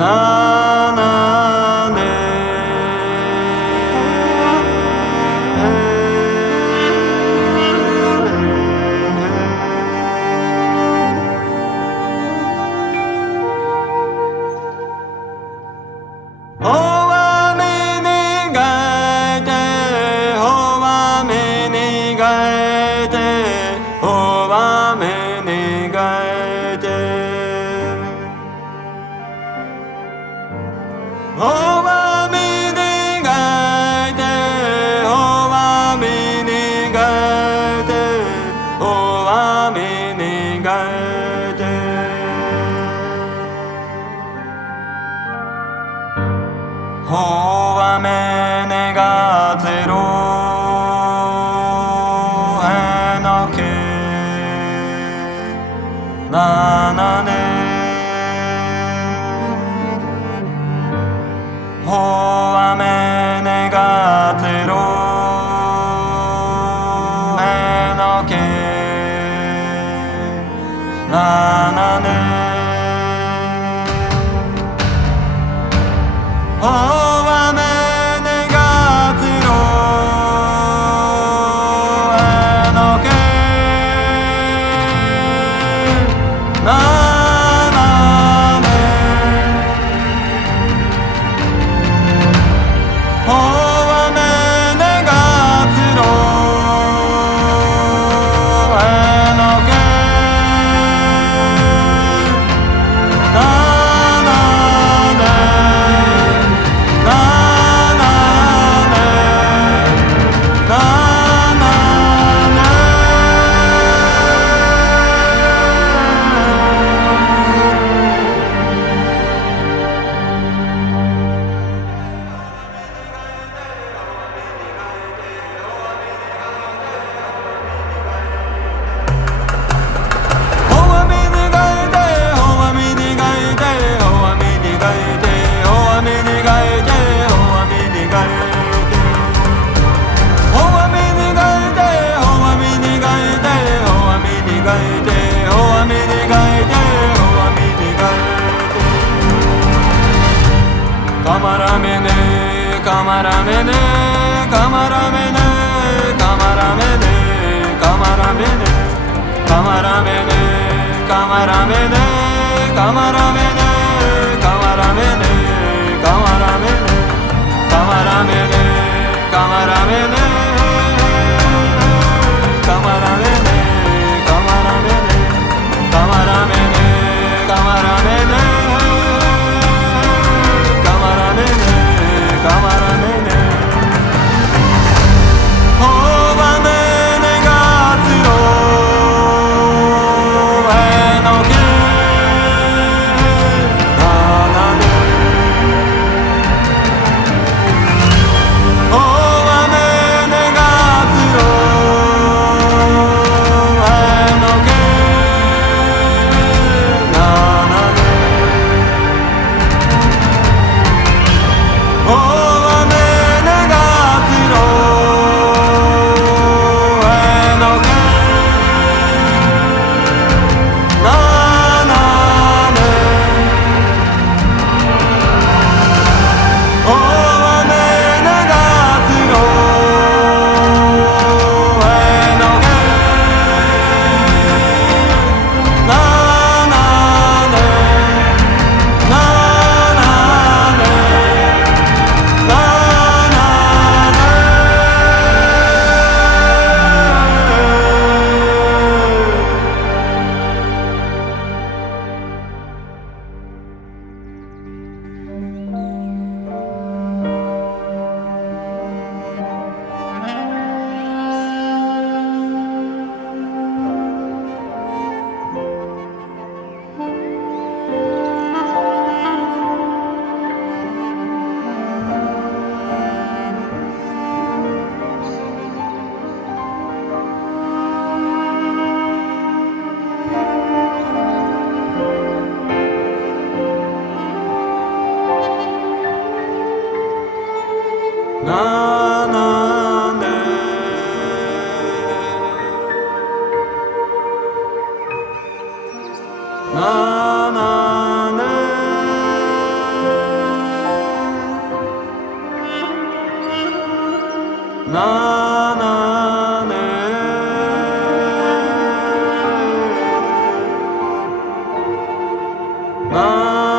ななねほわみにがえてほわみにがえてほわみにがえてほわみにがえてほわみにがえてほわみにがえてほわめねがゼロへなけななねほわめねがゼロへなけななねほわめねがゼロへなけななねほわめねがゼロへなけななねななねななねほわみにがえてほわみにがえてほわみにがえてほわみにがえてほわみにがえてほわみにがえてほわみにがえてほわみにがえてほわみにがえてほわみにがえてかまらめねかまらめねかまらめねかまらめねかまらめねかまらめねかまらめねかまらめねかまらめねかまらめねかまらめねかまらめねかまらめねかまらめねかまらめねかまらめねかまらめねかまらめねほわめねがゼロへのけな